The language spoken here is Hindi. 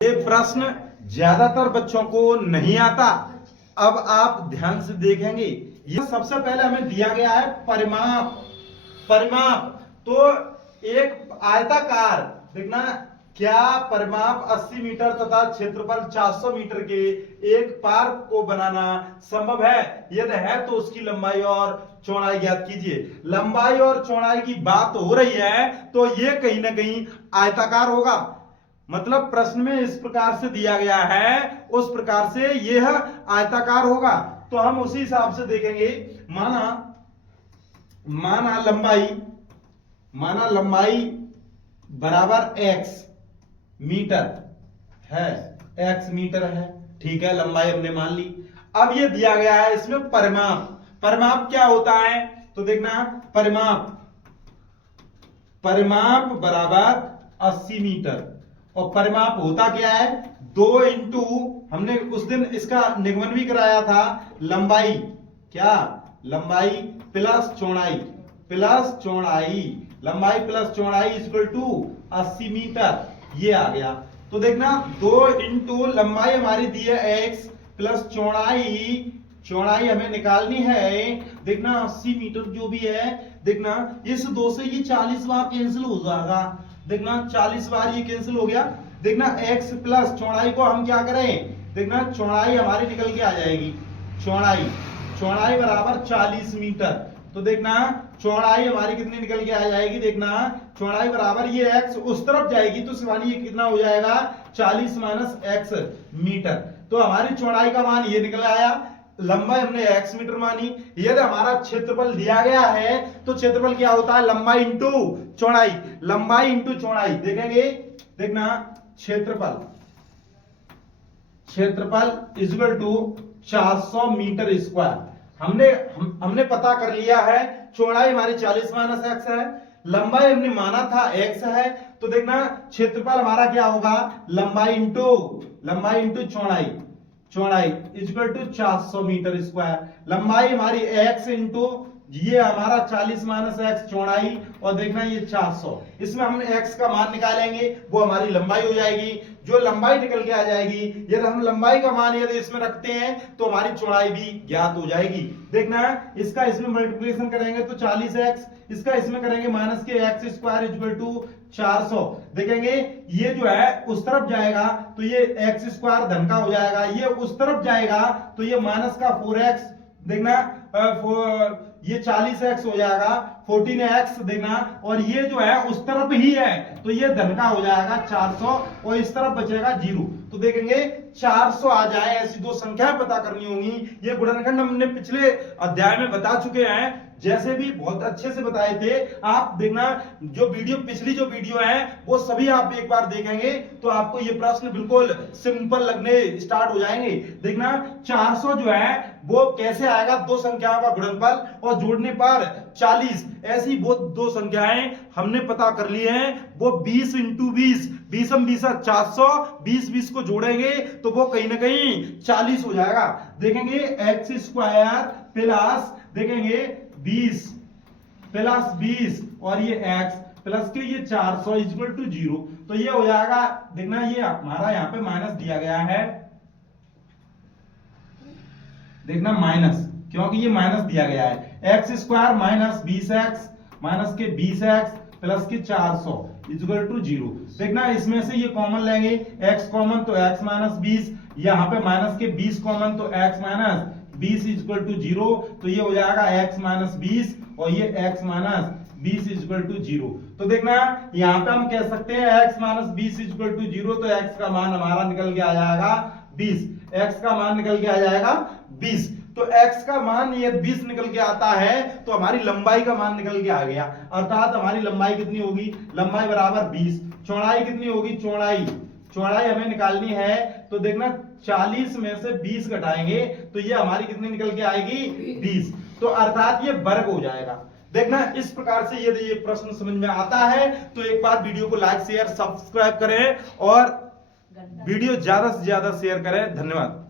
ये प्रश्न ज्यादातर बच्चों को नहीं आता। अब आप ध्यान से देखेंगे, ये सबसे पहले हमें दिया गया है परिमाप। परिमाप तो एक आयताकार, देखना क्या परिमाप 80 मीटर तथा क्षेत्रफल 400 मीटर के एक पार्क को बनाना संभव है? यदि है तो उसकी लंबाई और चौड़ाई ज्ञात कीजिए। लंबाई और चौड़ाई की बात हो रही है तो ये कहीं ना कहीं आयताकार होगा। मतलब प्रश्न में इस प्रकार से दिया गया है, उस प्रकार से यह आयताकार होगा। तो हम उसी हिसाब से देखेंगे। माना लंबाई बराबर x मीटर है, x मीटर है, ठीक है, लंबाई हमने मान ली। अब ये दिया गया है इसमें परिमाप। परिमाप क्या होता है तो देखना, परिमाप बराबर 80 मीटर। और परिमाप होता क्या है, 2 इंटू, हमने उस दिन इसका निगमन भी कराया था, लंबाई, क्या लंबाई प्लस चौड़ाई, लंबाई प्लस चौड़ाई इक्वल टू 80 मीटर, ये आ गया। तो देखना 2 इंटू लंबाई हमारी दी है x प्लस चौड़ाई हमें निकालनी है। देखना 80 मीटर जो भी है, देखना इस 2 से ये 40 बार कैंसिल हो जाएगा। देखना 40 बार ये कैंसिल हो गया। देखना x प्लस चौड़ाई को हम क्या करें, देखना चौड़ाई हमारी निकल के आ जाएगी, चौड़ाई बराबर 40 मीटर। तो देखना चौड़ाई हमारी कितनी निकल के आ जाएगी, देखना चौड़ाई बराबर ये x उस तरफ जाएगी तो शिवानी ये कितना हो जाएगा, 40 माइनस x मीटर। तो हमारी चौड़ाई का मान ये निकल आया, लंबाई हमने x मीटर मानी। यदि हमारा क्षेत्रफल दिया गया है तो क्षेत्रफल क्या होता है, लंबाई इंटू चौड़ाई। देखेंगे, देखना क्षेत्रफल इक्वल टू 400 मीटर स्क्वायर। हमने पता कर लिया है, चौड़ाई हमारी 40 माइनस x है, लंबाई हमने माना था x है। तो देखना क्षेत्रफल हमारा क्या होगा, लंबाई इंटू चौड़ाई इक्वल टू 400 मीटर स्क्वायर। लंबाई हमारी x इंटू ये हमारा 40 माइनस x चौड़ाई, और देखना ये 400, इसमें हम x का मान निकालेंगे, वो हमारी लंबाई हो जाएगी। जो लंबाई निकल के आ जाएगी, यदि हम लंबाई का मान यदि इसमें रखते हैं तो हमारी चौड़ाई भी ज्ञात हो जाएगी। देखना इसका इसमें मल्टीप्लिकेशन करेंगे तो 40x, इसका इसमें करेंगे माइनस के x स्क्वायर इक्वल टू 400। देखेंगे ये जो है उस तरफ जाएगा तो ये x स्क्वायर धन का हो जाएगा, ये उस तरफ जाएगा तो ये माइनस का 4x। देखना ये 40x हो जाएगा, 14x। देखना, और ये जो है उस तरफ ही है तो ये धन का हो जाएगा 400, और इस तरफ बचेगा 0। तो देखेंगे 400 आ जाए, ऐसी दो संख्याएं पता करनी होंगी। ये गुणनखंड हमने पिछले अध्याय में बता चुके हैं, जैसे भी बहुत अच्छे से बताए थे। आप देखना पिछली जो वीडियो है वो सभी आप एक बार देखेंगे तो आपको ये प्रश्न बिल्कुल सिंपल लगने स्टार्ट हो जाएंगे। देखना 400 जो है वो कैसे आएगा, दो संख्याओं का गुणनफल और जोड़ने पर 40, ऐसी वो दो संख्याएं हमने पता कर ली हैं। वो 20 इंटू 20, 20 400, 20 को जोड़ेंगे तो वो कहीं ना कहीं 40 हो जाएगा। देखेंगे x स्क्वायर प्लस, देखेंगे 20 प्लस 20 और ये x प्लस के ये 400 इक्वल टू 0। तो ये हो जाएगा, देखना ये हमारा यहाँ पे माइनस दिया गया है, देखना माइनस, क्योंकि ये माइनस दिया गया है। x square minus 20x minus के 20x प्लस के 400 इक्वल टू 0। देखना इसमें से ये कॉमन लेंगे, x कॉमन तो x माइनस 20, यहाँ पे माइनस के 20 कॉमन तो x माइनस 20 इक्वल टू 0। तो ये हो जाएगा x माइनस 20 और ये x माइनस 20 इक्वल टू 0। तो देखना यहाँ पे हम कह सकते हैं x माइनस 20 इक्वल टू 0, तो x का मान हमारा निकल के आ जाएगा 20, x का मान निकल के आ जाएगा 20। तो x का मान ये 20 निकल के आता है तो हमारी लंबाई का मान निकल के आ गया, अर्थात हमारी लंबाई कितनी होगी, लंबाई बराबर 20। चौड़ाई कितनी होगी, चौड़ाई हमें निकालनी है। तो देखना 40 में से 20 घटाएंगे तो ये हमारी कितनी निकल के आएगी, 20। तो अर्थात ये वर्ग हो जाएगा। देखना इस प्रकार से यदि ये प्रश्न समझ में आता है तो एक बार वीडियो को लाइक शेयर सब्सक्राइब करें और वीडियो ज्यादा से ज्यादा शेयर करें। धन्यवाद।